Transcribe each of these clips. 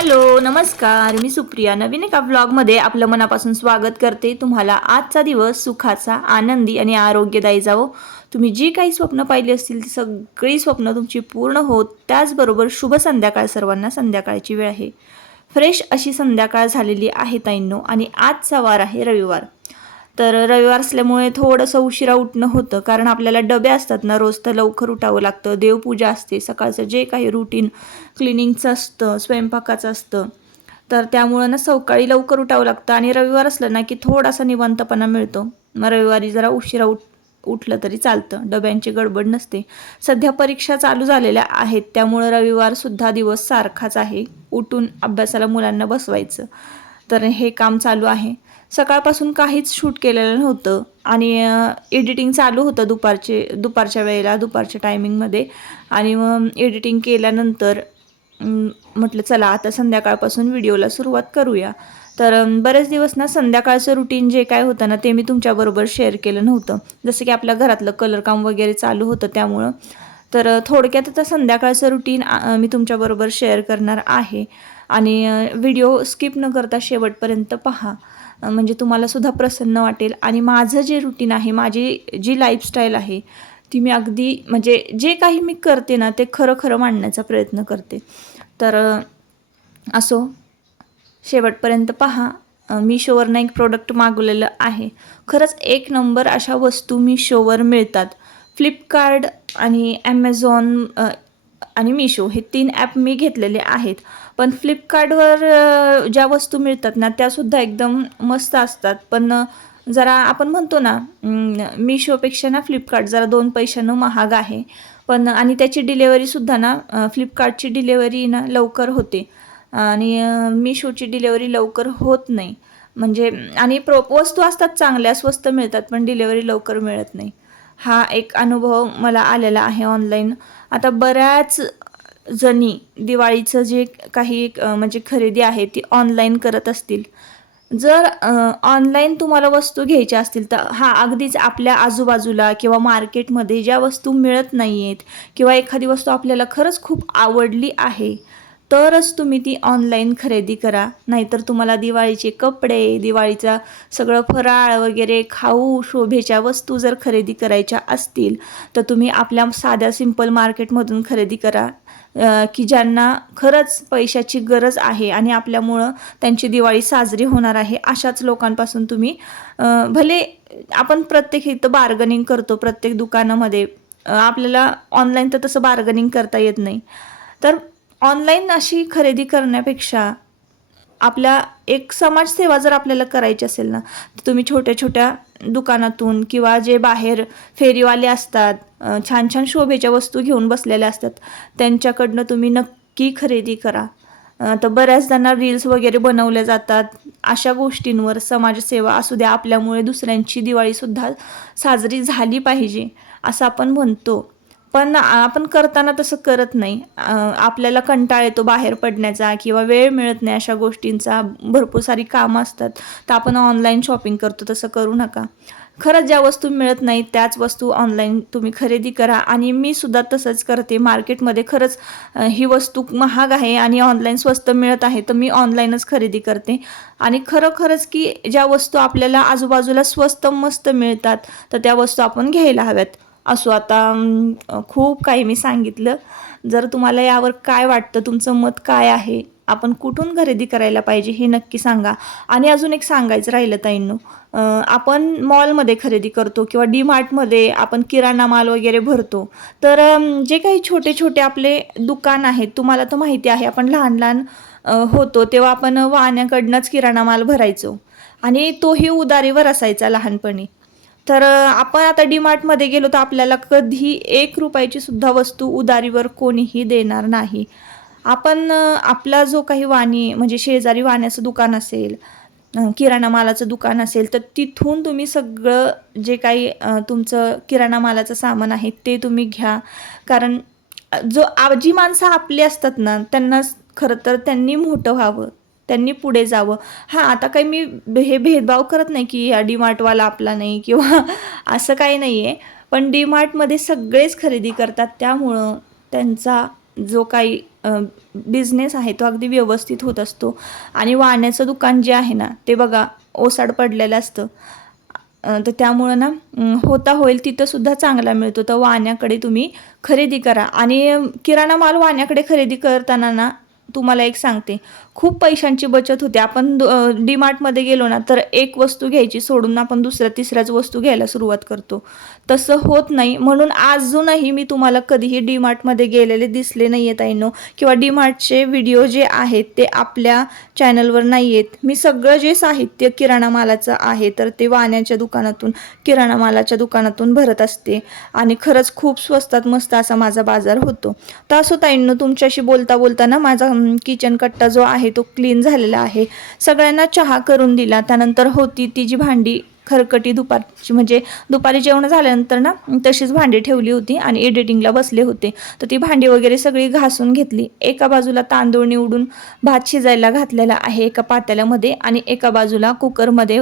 Hello नमस्कार, मी सुप्रिया नवीन एका व्लॉगमध्ये आपलं मनापासून स्वागत करते। तुम्हाला आजचा दिवस सुखाचा, आनंदी आणि आरोग्यदायी जावो। तुम्ही जी काही स्वप्न पाहिली असतील ती सगळी स्वप्न तुमची पूर्ण होत, त्याचबरोबर शुभ संध्याकाळ। सर्वांना संध्याकाळची वेळ आहे, फ्रेश अशी संध्याकाळ झालेली आहे ताईंनो। आणि आजचा वार आहे रविवार। तर रविवार असल्यामुळे थोडंसं उशिरा उठणं होतं, कारण आपल्याला डबे असतात ना, रोज तर लवकर उठावं लागतं। देवपूजा असते, सकाळचं जे काही रुटीन क्लिनिंगचं असतं, स्वयंपाकाचं असतं, तर त्यामुळं ना सकाळी लवकर उठावं लागतं। आणि रविवार असलं ना की थोडासा निवांतपणा मिळतो। मग रविवारी जरा उशिरा उठलं तरी चालतं, डब्यांची गडबड नसते। सध्या परीक्षा चालू झालेल्या आहेत, त्यामुळं रविवारसुद्धा दिवस सारखाच आहे, उठून अभ्यासाला मुलांना बसवायचं, तर हे काम चालू आहे। सकाळपासून काहीच शूट केलेलं नव्हतं आणि एडिटिंग चालू होतं दुपारच्या वेळेला, दुपारच्या टायमिंगमध्ये। आणि मग एडिटिंग केल्यानंतर म्हटलं चला आता संध्याकाळपासून व्हिडिओला सुरुवात करूया। तर बरेच दिवस ना संध्याकाळचं रुटीन जे काय होतं ना ते मी तुमच्याबरोबर शेअर केलं नव्हतं, जसं की आपल्या घरातलं कलर काम वगैरे चालू होतं त्यामुळं। तर थोडक्यात आता संध्याकाळचं रुटीन मी तुमच्याबरोबर शेअर करणार आहे। आणि व्हिडिओ स्किप न करता शेवटपर्यंत पहा, म्हणजे तुम्हाला सुद्धा प्रसन्न वाटेल। आणि माझं जे रुटीन आहे, माझी जी लाईफस्टाईल आहे, ती मी अगदी म्हणजे जे काही मी करते ना ते खरं खरं मांडण्याचा प्रयत्न करते। तर असो, शेवटपर्यंत पहा। मीशोवरनं एक प्रोडक्ट मागवलेलं आहे, खरंच एक नंबर अशा वस्तू मीशोवर मिळतात। फ्लिपकार्ट आणि ॲमेझॉन आणि मीशो हे 3 ॲप मी घेतलेले आहेत, पण फ्लिपकार्टवर ज्या वस्तू मिळतात ना त्यासुद्धा एकदम मस्त असतात। पण जरा आपण म्हणतो ना, मीशोपेक्षा ना फ्लिपकार्ट जरा 2 पैशानं महाग आहे। पण आणि त्याची डिलेवरीसुद्धा ना, फ्लिपकार्टची डिलेवरी ना लवकर होते आणि मीशोची डिलेवरी लवकर होत नाही। म्हणजे आणि वस्तू असतात चांगल्या, स्वस्त मिळतात, पण डिलेवरी लवकर मिळत नाही। हा एक अनुभव मला आलेला आहे ऑनलाईन। आता बऱ्याच जणी दिवाळीचं जे काही म्हणजे खरेदी आहे ती ऑनलाईन करत असतील। जर ऑनलाईन तुम्हाला वस्तू घ्यायच्या असतील तर अगदीच आपल्या आजूबाजूला किंवा मार्केटमध्ये ज्या वस्तू मिळत नाही आहेत, किंवा एखादी वस्तू आपल्याला खरंच खूप आवडली आहे, तरच तुम्ही ती ऑनलाईन खरेदी करा। नाहीतर तुम्हाला दिवाळीचे कपडे, दिवाळीचा सगळं फराळ वगैरे, खाऊ शोभेच्या वस्तू जर खरेदी करायच्या असतील तर तुम्ही आपल्या साध्या सिंपल मार्केटमधून खरेदी करा, की ज्यांना खरंच पैशाची गरज आहे आणि आपल्यामुळं त्यांची दिवाळी साजरी होणार आहे, अशाच लोकांपासून तुम्ही भले आपण प्रत्येक इथं बार्गनिंग करतो प्रत्येक दुकानामध्ये, आपल्याला ऑनलाईन तर तसं बार्गनिंग करता येत नाही। तर ऑनलाईन अशी खरेदी करण्यापेक्षा आपल्या एक समाजसेवा जर आपल्याला करायची असेल ना, तर तुम्ही छोट्या छोट्या दुकानातून किंवा जे बाहेर फेरीवाले असतात, छान छान शोभेच्या वस्तू घेऊन बसलेल्या असतात, त्यांच्याकडनं तुम्ही नक्की खरेदी करा। तर बऱ्याच जणांना रील्स वगैरे बनवल्या जातात अशा गोष्टींवर। समाजसेवा असू द्या, आपल्यामुळे दुसऱ्यांची दिवाळीसुद्धा साजरी झाली पाहिजे असं आपण म्हणतो, पण आपण करताना तसं करत नाही। आपल्याला कंटाळा येतो बाहेर पडण्याचा किंवा वेळ मिळत नाही अशा गोष्टींचा, भरपूर सारी कामं असतात, तर आपण ऑनलाईन शॉपिंग करतो। तसं करू नका। खरंच ज्या वस्तू मिळत नाहीत त्याच वस्तू ऑनलाईन तुम्ही खरेदी करा। आणि मी सुद्धा तसंच करते। मार्केटमध्ये खरंच ही वस्तू महाग आहे आणि ऑनलाईन स्वस्त मिळत आहे, तर मी ऑनलाईनच खरेदी करते। आणि खरंच की ज्या वस्तू आपल्याला आजूबाजूला स्वस्त मस्त मिळतात तर त्या वस्तू आपण घ्यायला हव्यात। असो, आता खूप काही मी सांगितलं। जर तुम्हाला यावर काय वाटतं, तुमचं मत काय आहे, आपण कुठून खरेदी करायला पाहिजे हे नक्की सांगा। आणि अजून एक सांगायचं राहिलं ताईंनो, आपण मॉलमध्ये खरेदी करतो किंवा डीमार्टमध्ये आपण किराणा माल वगैरे भरतो, तर जे काही छोटे छोटे आपले दुकान आहेत, तुम्हाला तर माहिती आहे, आपण लहान लहान होतो तेव्हा आपण वाहनाकडनंच किराणा माल भरायचो आणि तोही उधारीवर असायचा लहानपणी। तर आपण आता डीमार्टमध्ये गेलो तर आपल्याला कधी 1 रुपयाची सुद्धा वस्तू उधारीवर कोणीही देणार नाही। आपण आपला जो काही वाणी म्हणजे शेजारी वाण्याचं दुकान असेल, किराणा मालाचं दुकान असेल, तर तिथून तुम्ही सगळं जे काही तुमचं किराणा मालाचं सामान आहे ते तुम्ही घ्या। कारण जी माणसं आपली असतात ना, त्यांना खरं तर त्यांनी मोठं व्हावं, त्यांनी पुढे जावं। आता काही मी हे भेदभाव करत नाही की या डीमार्टवाला आपला नाही किंवा असं काही नाही आहे, पण डीमार्टमध्ये सगळेच खरेदी करतात, त्यामुळं त्यांचा जो काही बिझनेस आहे तो अगदी व्यवस्थित होत असतो. आणि वाण्याचं दुकान जे आहे ना ते बघा ओसाड पडलेलं असतं. तर त्यामुळं ना होता होईल तिथंसुद्धा चांगला मिळतो. तर वाण्याकडे तुम्ही खरेदी करा. आणि किराणा माल वाण्याकडे खरेदी करताना ना तुम्हाला एक सांगते, खूप पैशांची बचत होते. आपण डीमार्टमध्ये गेलो ना तर एक वस्तू घ्यायची सोडून आपण दुसऱ्या तिसऱ्याच वस्तू घ्यायला सुरुवात करतो. तसं होत नाही. म्हणून अजूनही मी तुम्हाला कधीही डीमार्टमध्ये गेलेले दिसले नाही आहेत ताईंनो, किंवा डीमार्टचे व्हिडिओ जे आहेत ते आपल्या चॅनलवर नाही आहेत. मी सगळं जे साहित्य किराणा मालाचं आहे तर ते वाण्याच्या दुकानातून, किराणा मालाच्या दुकानातून भरत असते. आणि खरंच खूप स्वस्तात मस्त असा माझा बाजार होतो. तर असो ताईंनो, तुमच्याशी बोलता बोलताना माझा किचन कट्टा जो आहे तो क्लीन झालेला आहे. सगळ्यांना चहा करून दिला. त्यानंतर होती ती जी भांडी खरकटी दुपारची, म्हणजे दुपारी जेवण झाल्यानंतर ना तशीच भांडी ठेवली होती आणि एडिटिंगला बसले होते. तर ती भांडी वगैरे सगळी घासून घेतली. एका बाजूला तांदूळ निवडून भात शिजायला घातलेला आहे एका पातेल्यामध्ये, आणि एका बाजूला कुकरमध्ये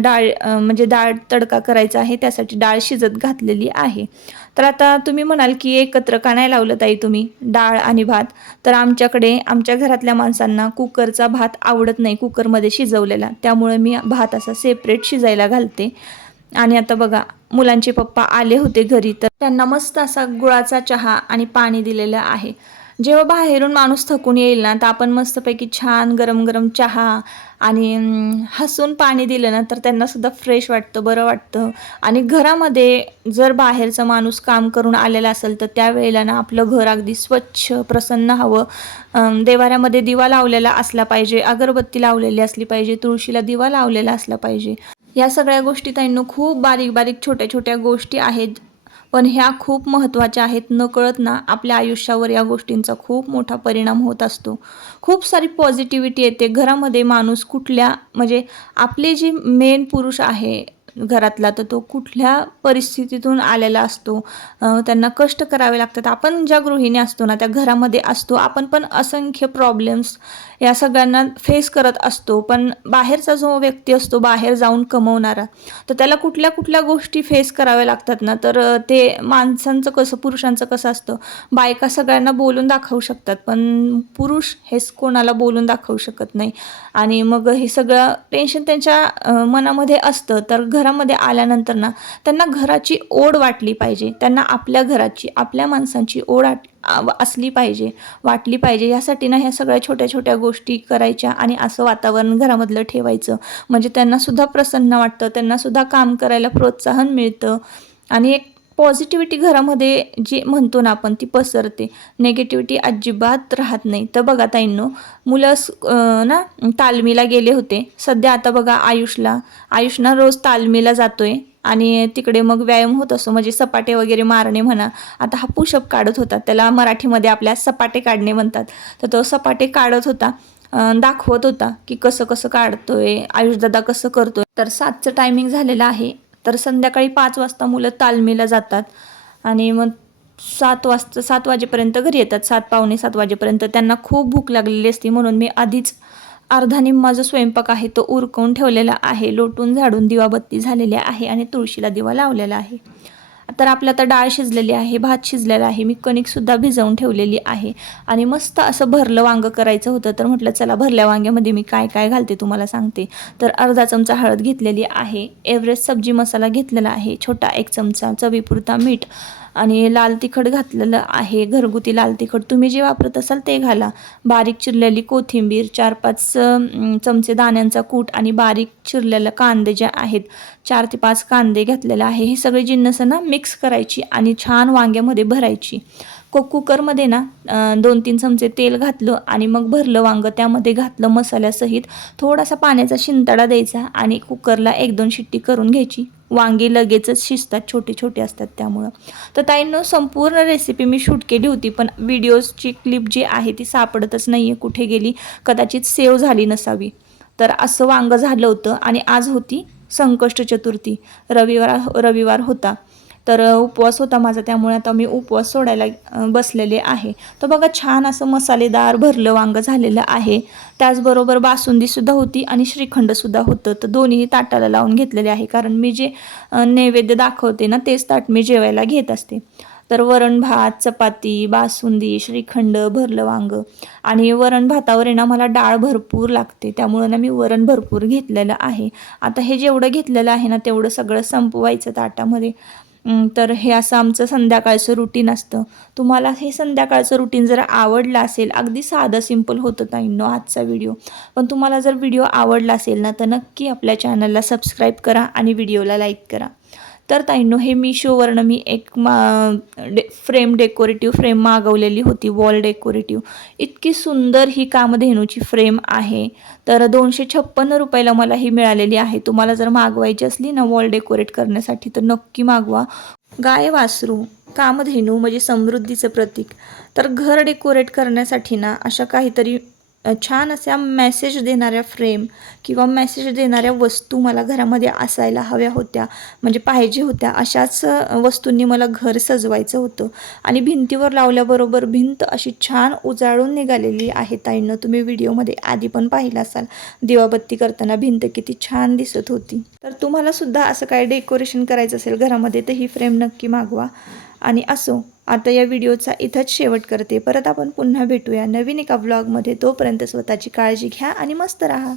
डाळ म्हणजे डाळ तडका करायचा आहे, त्यासाठी डाळ शिजत घातलेली आहे. तर आता तुम्ही म्हणाल की एकत्र का नाही लावलं ताई तुम्ही डाळ आणि भात? तर आमच्याकडे आमच्या घरातल्या माणसांना कुकरचा भात आवडत नाही, कुकरमध्ये शिजवलेला. त्यामुळे मी भात असा सेपरेट शिजायला घालते. आणि आता बघा मुलांचे पप्पा आले होते घरी, तर त्यांना मस्त असा गुळाचा चहा आणि पाणी दिलेलं आहे. जेव्हा बाहेरून माणूस थकून येईल ना तर आपण मस्तपैकी छान गरम गरम चहा आणि हसून पाणी दिलं ना तर त्यांना सुद्धा फ्रेश वाटतं, बरं वाटतं. आणि घरामध्ये जर बाहेरचा माणूस काम करून आलेला असेल तर त्यावेळेला ना आपलं घर अगदी स्वच्छ प्रसन्न हवं. देवाऱ्यामध्ये दिवा लावलेला असला पाहिजे, अगरबत्ती लावलेली असली पाहिजे, तुळशीला दिवा लावलेला असला पाहिजे. या सगळ्या गोष्टी ताईंनो खूप बारीक बारीक छोट्या छोट्या गोष्टी आहेत, पण ह्या खूप महत्त्वाच्या आहेत. नकळत ना आपल्या आयुष्यावर या गोष्टींचा खूप मोठा परिणाम होत असतो. खूप सारी पॉझिटिव्हिटी येते घरामध्ये. माणूस कुठल्या म्हणजे आपले जे मेन पुरुष आहे घरातला, तर तो कुठल्या परिस्थितीतून आलेला असतो, त्यांना कष्ट करावे लागतात. आपण ज्या गृहिणी असतो ना त्या घरामध्ये असतो, आपण पण असंख्य प्रॉब्लेम्स या सगळ्यांना फेस करत असतो. पण बाहेरचा जो व्यक्ती असतो, बाहेर जाऊन कमवणारा, तर त्याला कुठल्या कुठल्या गोष्टी फेस कराव्या लागतात ना, तर ते माणसांचं कसं, पुरुषांचं कसं असतं, बायका सगळ्यांना बोलून दाखवू शकतात पण पुरुष हेच कोणाला बोलून दाखवू शकत नाही. आणि मग हे सगळं टेन्शन त्यांच्या मनामध्ये असतं. तर घरामध्ये आल्यानंतर ना त्यांना घराची ओढ वाटली पाहिजे, त्यांना आपल्या घराची, आपल्या माणसांची ओढ असली पाहिजे, वाटली पाहिजे. यासाठी ना ह्या सगळ्या छोट्या छोट्या गोष्टी करायच्या आणि असं वातावरण घरामधलं ठेवायचं. म्हणजे त्यांना सुद्धा प्रसन्न वाटतं, त्यांना सुद्धा काम करायला प्रोत्साहन मिळतं. आणि एक पॉझिटिव्हिटी घरामध्ये जी म्हणतो ना आपण ती पसरते, नेगेटिव्हिटी अजिबात राहत नाही. तर बघा ताईंनो, मुलं ना तालमीला गेले होते. सध्या आता बघा आयुष ना रोज तालमीला जातोय आणि तिकडे मग व्यायाम होत असतो, म्हणजे सपाटे वगैरे मारणे म्हणा. आता हा पुशअप काढत होता, त्याला मराठीमध्ये आपल्या सपाटे काढणे म्हणतात. तर तो सपाटे काढत होता, दाखवत होता की कसं कसं काढतोय, आयुषदादा कसं करतोय. तर 7चं टायमिंग झालेलं आहे. तर संध्याकाळी 5 वाजता मुलं तालमीला जातात आणि मग 7 वाजेपर्यंत घरी येतात. 7 पावणे 7 वाजेपर्यंत त्यांना खूप भूक लागलेली असते. म्हणून मी आधीच अर्धा निम्मा जो स्वयंपाक आहे तो उरकवून ठेवलेला आहे. लोटून झाडून दिवाबत्ती झालेली आहे आणि तुळशीला दिवा लावलेला आहे. तर आपलं आता डाळ शिजलेली आहे, भात शिजलेला आहे, मी कणिकसुद्धा भिजवून ठेवलेली आहे. आणि मस्त असं भरलं वांगं करायचं होतं. तर म्हटलं चला भरल्या वांग्यामध्ये मी काय काय घालते तुम्हाला सांगते. तर अर्धा चमचा हळद घेतलेली आहे, एव्हरेस्ट सब्जी मसाला घेतलेला आहे, छोटा 1 चमचा, चवीपुरता मीठ आणि लाल तिखट घातलेलं आहे, घरगुती लाल तिखट. तुम्ही जे वापरत असाल ते घाला. बारीक चिरलेली कोथिंबीर, 4-5 चमचे दाण्यांचा कूट आणि बारीक चिरलेले कांदे जे आहेत 4 ते 5 कांदे घेतलेले आहे. हे सगळे जिन्नस ना मिक्स करायची आणि छान वांग्यामध्ये भरायची. कुकरमध्ये ना 2-3 चमचे तेल घातलं आणि मग भरलं वांगं त्यामध्ये घातलं मसाल्यासहित. थोडासा पाण्याचा शिंताडा द्यायचा आणि कुकरला 1-2 शिट्टी करून घ्यायची. वांगी लगेचच शिजतात, छोटे छोटे असतात त्यामुळं. तर ताईंनो, संपूर्ण रेसिपी मी शूट केली होती पण व्हिडिओजची क्लिप जी आहे ती सापडतच नाही आहे, कुठे गेली, कदाचित सेव्ह झाली नसावी. तर असं वांगं झालं होतं. आणि आज होती संकष्ट चतुर्थी, रविवार होता. तर उपवास होता माझा, त्यामुळे आता मी उपवास सोडायला बसलेले आहे. तर बघा छान असं मसालेदार भरलं वांगं झालेलं आहे. त्याचबरोबर बासुंदीसुद्धा होती आणि श्रीखंडसुद्धा होतं. तर दोन्ही ताटाला लावून घेतलेले आहे, कारण मी जे नैवेद्य दाखवते ना तेच ताट मी जेवायला घेत असते. तर वरण भात, चपाती, बासुंदी, श्रीखंड, भरलं वांगं आणि वरण भातावर आहे ना मला डाळ भरपूर लागते, त्यामुळं ना मी वरण भरपूर घेतलेलं आहे. आता हे जेवढं घेतलेलं आहे ना तेवढं सगळं संपवायचं ताटामध्ये. तर हे असं आमचं संध्याकाळचं रुटीन असतं. तुम्हाला हे संध्याकाळचं रुटीन जर आवडलं असेल, अगदी साधं सिंपल होतं ताईंनो आजचा व्हिडिओ. पण तुम्हाला जर व्हिडिओ आवडला असेल ना, तर नक्की आपल्या चॅनलला सबस्क्राईब करा आणि व्हिडिओला लाईक करा. तर ताईंनो हे मिशोवरनं मी एक डेकोरेटिव्ह फ्रेम मागवलेली होती, वॉल डेकोरेटिव्ह. इतकी सुंदर ही कामधेनूची फ्रेम आहे. तर 256 रुपयाला मला ही मिळालेली आहे. तुम्हाला जर मागवायची असली ना वॉल डेकोरेट करण्यासाठी तर नक्की मागवा. गाय वासरू, कामधेनू म्हणजे समृद्धीचं प्रतीक. तर घर डेकोरेट करण्यासाठी ना अशा काहीतरी छान अशा मेसेज देणाऱ्या फ्रेम किंवा मेसेज देणाऱ्या वस्तू मला घरामध्ये असायला हव्या होत्या, म्हणजे पाहिजे होत्या. अशाच वस्तूंनी मला घर सजवायचं होतं आणि भिंतीवर लावल्याबरोबर भिंत अशी छान उजाळून निघालेली आहे ताईंनो. तुम्ही व्हिडिओमध्ये आधी पण पाहिलं असाल, दिवाबत्ती करताना भिंत किती छान दिसत होती. तर तुम्हाला सुद्धा असं काय डेकोरेशन करायचं असेल घरामध्ये तर ही फ्रेम नक्की मागवा. आणि असो, आता या व्हिडिओचा इथंच शेवट करते. परत आपण पुन्हा भेटूया नवीन एका व्लॉगमध्ये. तोपर्यंत स्वतःची काळजी घ्या आणि मस्त राहा.